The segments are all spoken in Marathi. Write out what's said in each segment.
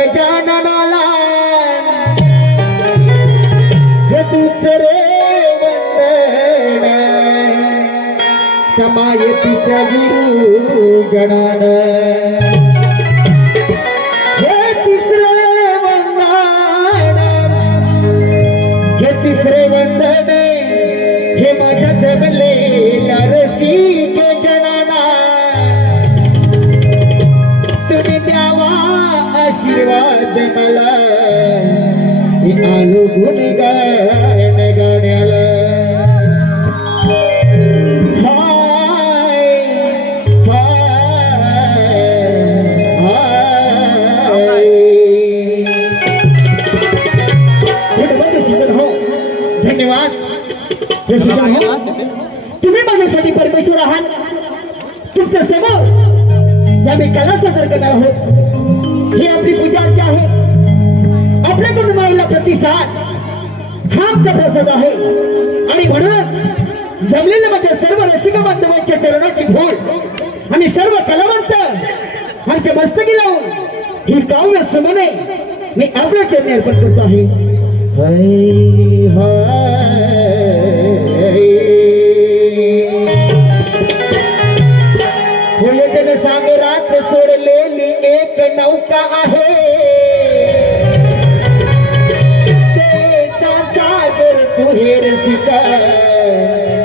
गजाननाला हे दुसरे वंदन समायतीच्या गुरु जनान हे तिसरे वंदन हे तिसरे वंदन हे माझ्या जमलेल्या रसिक जनाना तुम्ही द्यावा आशीर्वाद मला मी आलो गुणगान गाण्याला हाय धन्यवाद तुम्ही माझ्यासाठी परमेश्वर आहात तुमच्या समोर ज्या मी कला सादर करणार आहोत ही आपली पूजा अर्चा आहे आपल्याकडून मिळालेला प्रतिसाद हा आमचा प्रसाद आहे आणि म्हणूनच जमलेल्या माझ्या सर्व रसिक बांधवांच्या चरणाची भोळ आम्ही सर्व कलावंत आमच्या मस्तकी लावून ही काव्य समने मी आपल्या चरणी अर्पण करतो आहे सागरात सोडलेली एक नौका आहे सागर तू हेर सिका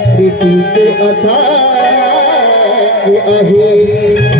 प्रीतीचे अथाह आहे